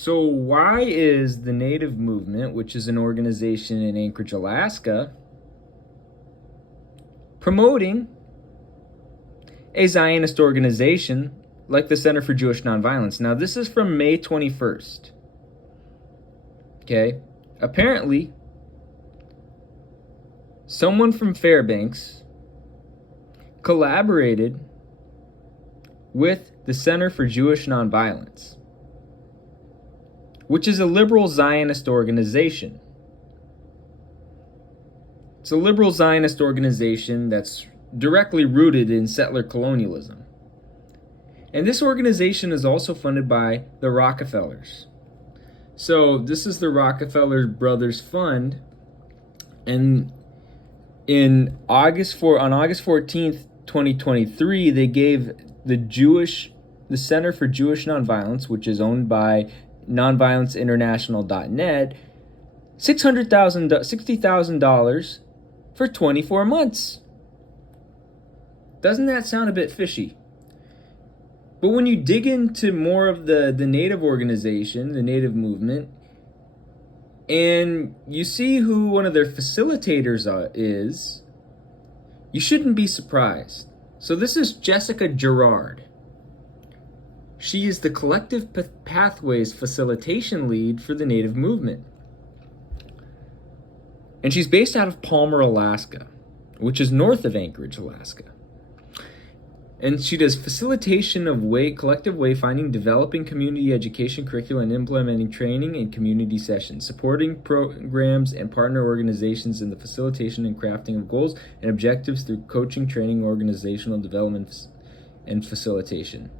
So, why is the Native Movement, which is an organization in Anchorage, Alaska, promoting a Zionist organization like the Center for Jewish Nonviolence? Now, this is from May 21st. Okay? Apparently, someone from Fairbanks collaborated with the Center for Jewish Nonviolence, which is a liberal Zionist organization. It's a liberal Zionist organization that's directly rooted in settler colonialism. And this organization is also funded by the Rockefellers. So this is the Rockefeller Brothers Fund, and on August 14th, 2023, they gave the Center for Jewish Nonviolence, which is owned by nonviolenceinternational.net, $60,000 for 24 months. Doesn't that sound a bit fishy? But when you dig into more of the Native organization, the Native movement, and you see who one of their facilitators is, you shouldn't be surprised. So this is Jessica Gerard. She is the Collective Pathways Facilitation Lead for the Native Movement. And she's based out of Palmer, Alaska, which is north of Anchorage, Alaska. And she does facilitation of collective wayfinding, developing community education curricula, and implementing training and community sessions, supporting programs and partner organizations in the facilitation and crafting of goals and objectives through coaching, training, organizational development, and facilitation.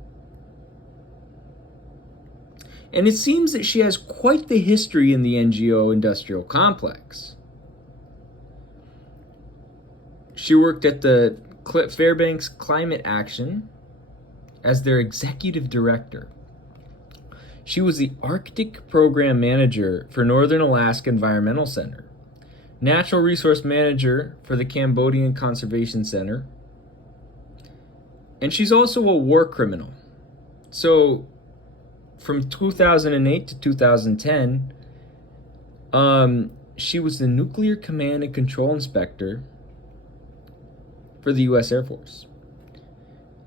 And it seems that she has quite the history in the NGO industrial complex. She worked at the Fairbanks Climate Action as their executive director. She was the Arctic Program Manager for Northern Alaska Environmental Center, Natural Resource Manager for the Cambodian Conservation Center, and she's also a war criminal. So from 2008 to 2010, she was the Nuclear Command and Control Inspector for the U.S. Air Force.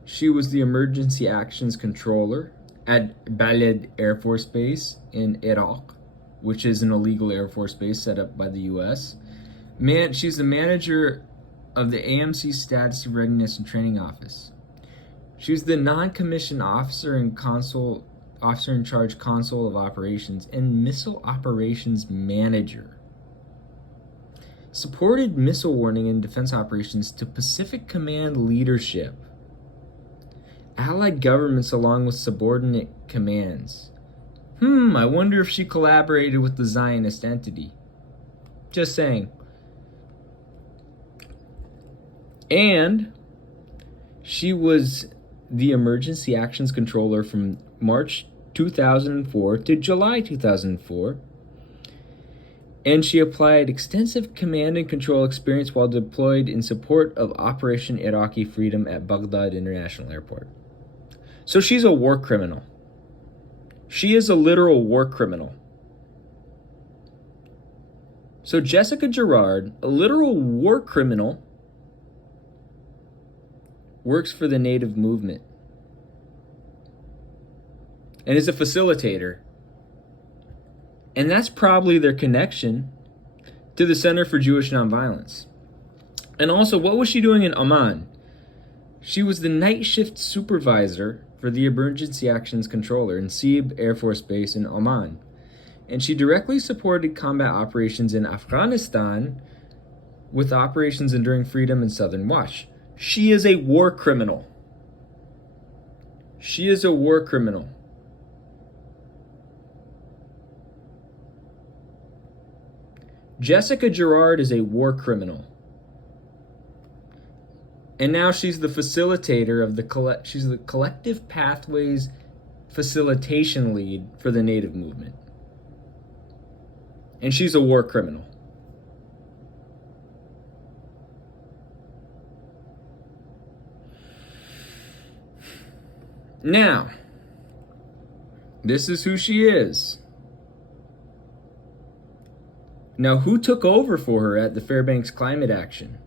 She was the Emergency Actions Controller at Balad Air Force Base in Iraq, which is an illegal Air Force base set up by the U.S. She's the manager of the AMC Status Readiness and Training Office. She's the non-commissioned officer in charge Console of Operations and Missile Operations Manager. Supported missile warning and defense operations to Pacific Command leadership, allied governments along with subordinate commands. I wonder if she collaborated with the Zionist entity. Just saying. And she was the Emergency Actions Controller from March 2004 to July 2004. And she applied extensive command and control experience while deployed in support of Operation Iraqi Freedom at Baghdad International Airport. So she's a war criminal. She is a literal war criminal. So Jessica Gerard, a literal war criminal, works for the Native Movement and is a facilitator. And that's probably their connection to the Center for Jewish Nonviolence. And also, what was she doing in Amman? She was the night shift supervisor for the Emergency Actions Controller in Sib Air Force Base in Oman. And she directly supported combat operations in Afghanistan with Operations Enduring Freedom and Southern Watch. She is a war criminal. She is a war criminal. Jessica Gerard is a war criminal. And now she's the facilitator of she's the Collective Pathways Facilitation Lead for the Native Movement. And she's a war criminal. Now, This is who she is. Now, who took over for her at the Fairbanks Climate Action?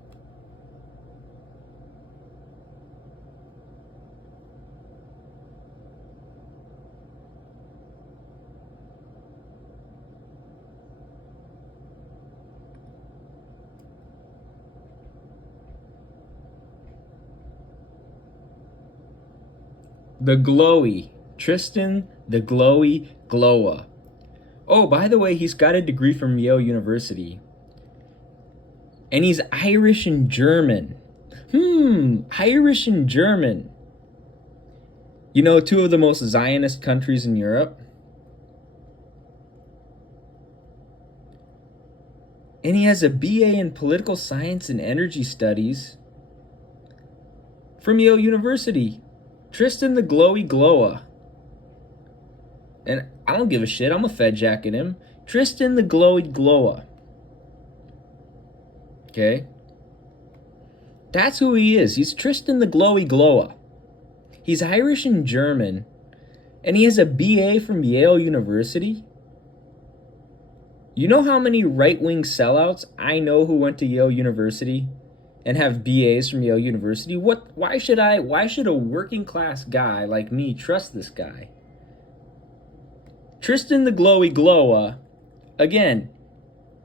The Glowy. Tristan the Glowy Glowa. Oh, by the way, he's got a degree from Yale University. And he's Irish and German. Irish and German. You know, two of the most Zionist countries in Europe. And he has a BA in Political Science and Energy Studies from Yale University. Tristan the Glowy Glowa. And I don't give a shit. I'm a Fed jacket him. Tristan the Glowy Glowa. Okay? That's who he is. He's Tristan the Glowy Glowa. He's Irish and German. And he has a BA from Yale University. You know how many right-wing sellouts I know who went to Yale University and have BAs from Yale University? Why should a working class guy like me trust this guy? Tristan the Glowy Glowa, again,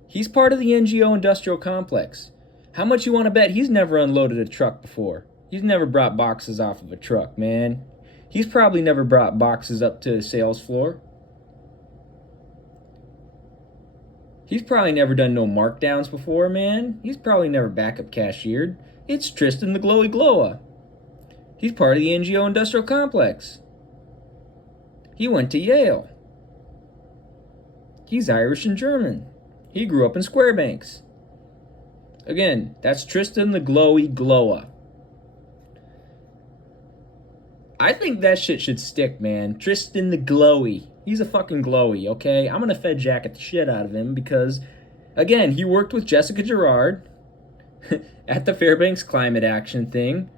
he's part of the NGO industrial complex. How much you want to bet he's never unloaded a truck before? He's never brought boxes off of a truck, man. He's probably never brought boxes up to the sales floor. He's probably never done no markdowns before, man. He's probably never backup cashiered. It's Tristan the Glowy Glowa. He's part of the NGO industrial complex. He went to Yale. He's Irish and German. He grew up in Fairbanks. Again, that's Tristan the Glowy Glowa. I think that shit should stick, man. Tristan the Glowy. He's a fucking glowy, okay? I'm gonna Fed jacket the shit out of him because, again, he worked with Jessica Gerard at the Fairbanks Climate Action thing.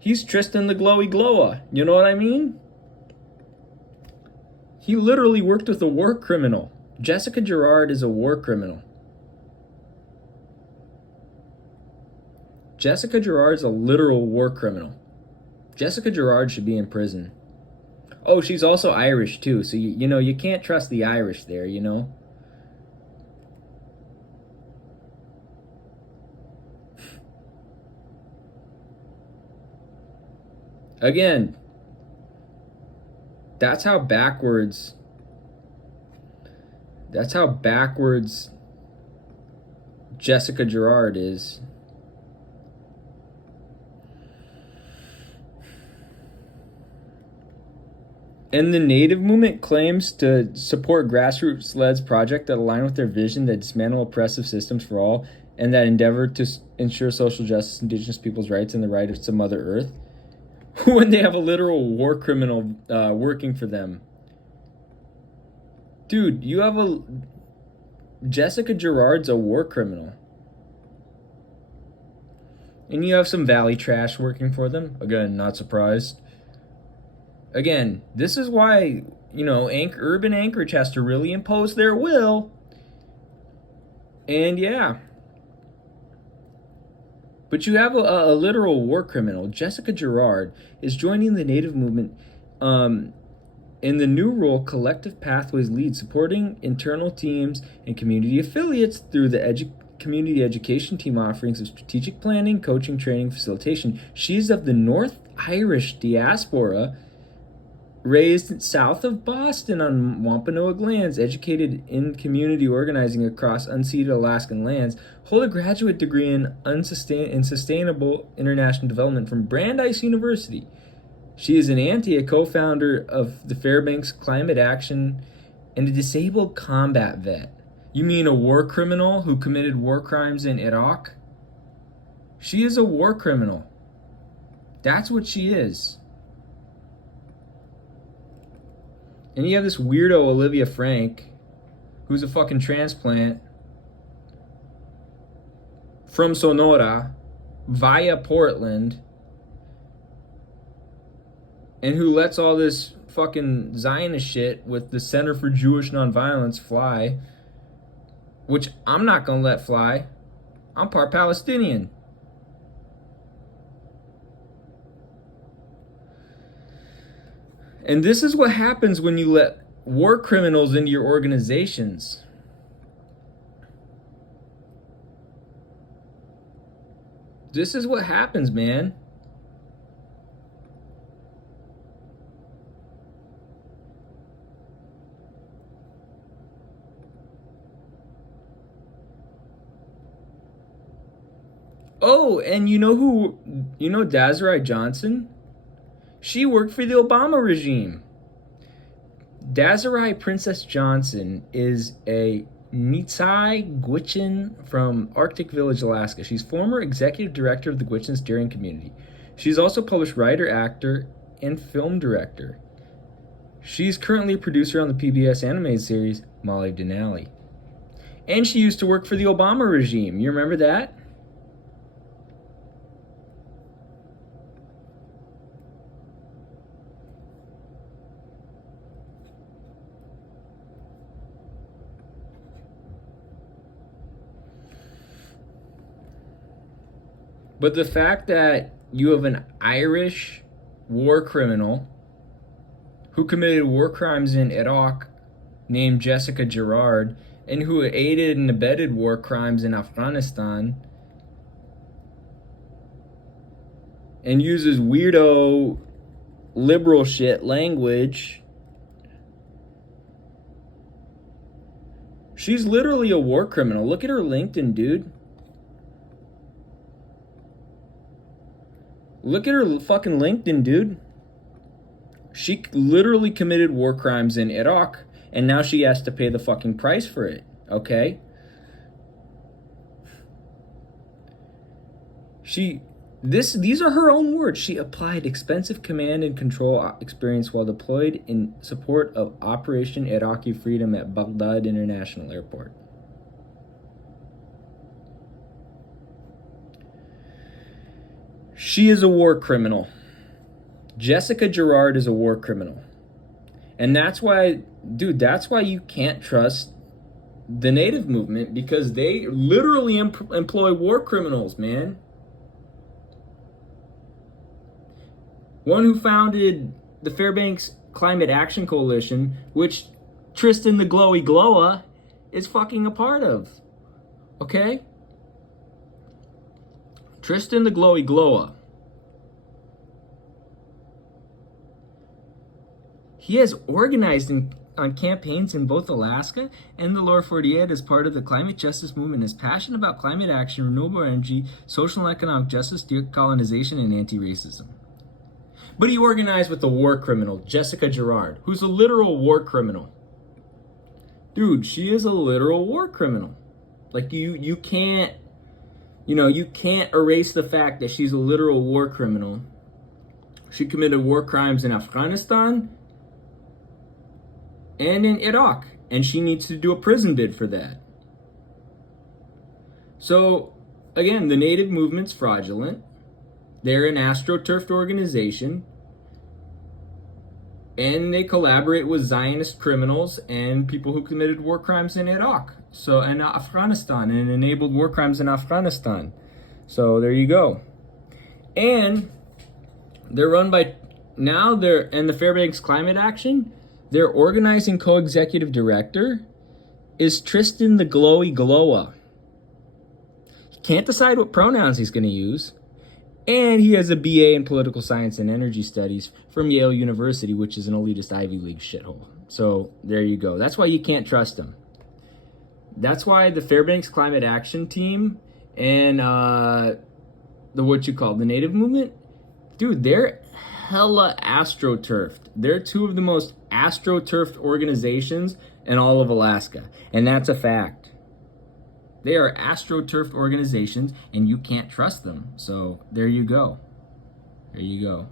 He's Tristan the Glowy Glowa. You know what I mean? He literally worked with a war criminal. Jessica Gerard is a war criminal. Jessica Gerard's a literal war criminal. Jessica Gerard should be in prison. Oh, she's also Irish too, so you know, you can't trust the Irish there, you know? Again, that's how backwards Jessica Gerard is. And the Native movement claims to support grassroots-led projects that align with their vision that dismantle oppressive systems for all and that endeavor to ensure social justice, indigenous people's rights, and the right to Mother Earth. When they have a literal war criminal working for them. Dude, you have a... Jessica Gerard's a war criminal. And you have some Valley trash working for them. Again, not surprised. Again, this is why, you know, urban Anchorage has to really impose their will. And yeah. But you have a literal war criminal. Jessica Gerard is joining the Native movement in the new role Collective Pathways Lead, supporting internal teams and community affiliates through the community education team offerings of strategic planning, coaching, training, facilitation. She is of the North Irish diaspora, raised south of Boston on Wampanoag lands, educated in community organizing across unceded Alaskan lands, hold a graduate degree in sustainable international development from Brandeis University. She is an auntie, a co-founder of the Fairbanks Climate Action, and a disabled combat vet. You mean a war criminal who committed war crimes in Iraq? She is a war criminal. That's what she is. And you have this weirdo Olivia Frank, who's a fucking transplant from Sonora via Portland, and who lets all this fucking Zionist shit with the Center for Jewish Nonviolence fly, which I'm not gonna let fly. I'm part Palestinian. And this is what happens when you let war criminals into your organizations. This is what happens, man. Oh, and you know who, Desiree Johnson? She worked for the Obama regime. Desiree Princess Johnson is a Nitzai Gwich'in from Arctic Village, Alaska. She's former executive director of the Gwich'in Steering Community. She's also published writer, actor, and film director. She's currently a producer on the PBS animated series Molly Denali. And she used to work for the Obama regime. You remember that? But the fact that you have an Irish war criminal who committed war crimes in Iraq named Jessica Gerard and who aided and abetted war crimes in Afghanistan and uses weirdo liberal shit language, she's literally a war criminal. Look at her LinkedIn, dude. Look at her fucking LinkedIn, dude. She literally committed war crimes in Iraq, and now she has to pay the fucking price for it, okay? These are her own words. She applied expensive command and control experience while deployed in support of Operation Iraqi Freedom at Baghdad International Airport. She is a war criminal. Jessica Gerard is a war criminal. And that's why, dude, that's why you can't trust the Native movement, because they literally employ war criminals, man. One who founded the Fairbanks Climate Action Coalition, which Tristan the Glowy Glowa is fucking a part of. Okay? Tristan the Glowy Glowa. He has organized on campaigns in both Alaska and the Lower 48 as part of the climate justice movement. Is passionate about climate action, renewable energy, social and economic justice, decolonization, and anti-racism. But he organized with the war criminal, Jessica Gerard, who's a literal war criminal. Dude, she is a literal war criminal. Like, you can't erase the fact that she's a literal war criminal. She committed war crimes in Afghanistan and in Iraq, and she needs to do a prison bid for that. So, again, the Native movement's fraudulent. They're an Astroturfed organization, and they collaborate with Zionist criminals and people who committed war crimes in Iraq, and Afghanistan, and enabled war crimes in Afghanistan. So there you go. And they're run by, and the Fairbanks Climate Action, their organizing co-executive director is Tristan the Glowy Glowa. He can't decide what pronouns he's going to use. And he has a BA in political science and energy studies from Yale University, which is an elitist Ivy League shithole. So there you go. That's why you can't trust him. That's why the Fairbanks Climate Action Team and the Native movement, dude, they're hella astroturfed. They're two of the most astroturfed organizations in all of Alaska. And that's a fact. They are astroturfed organizations, and you can't trust them. So there you go. There you go.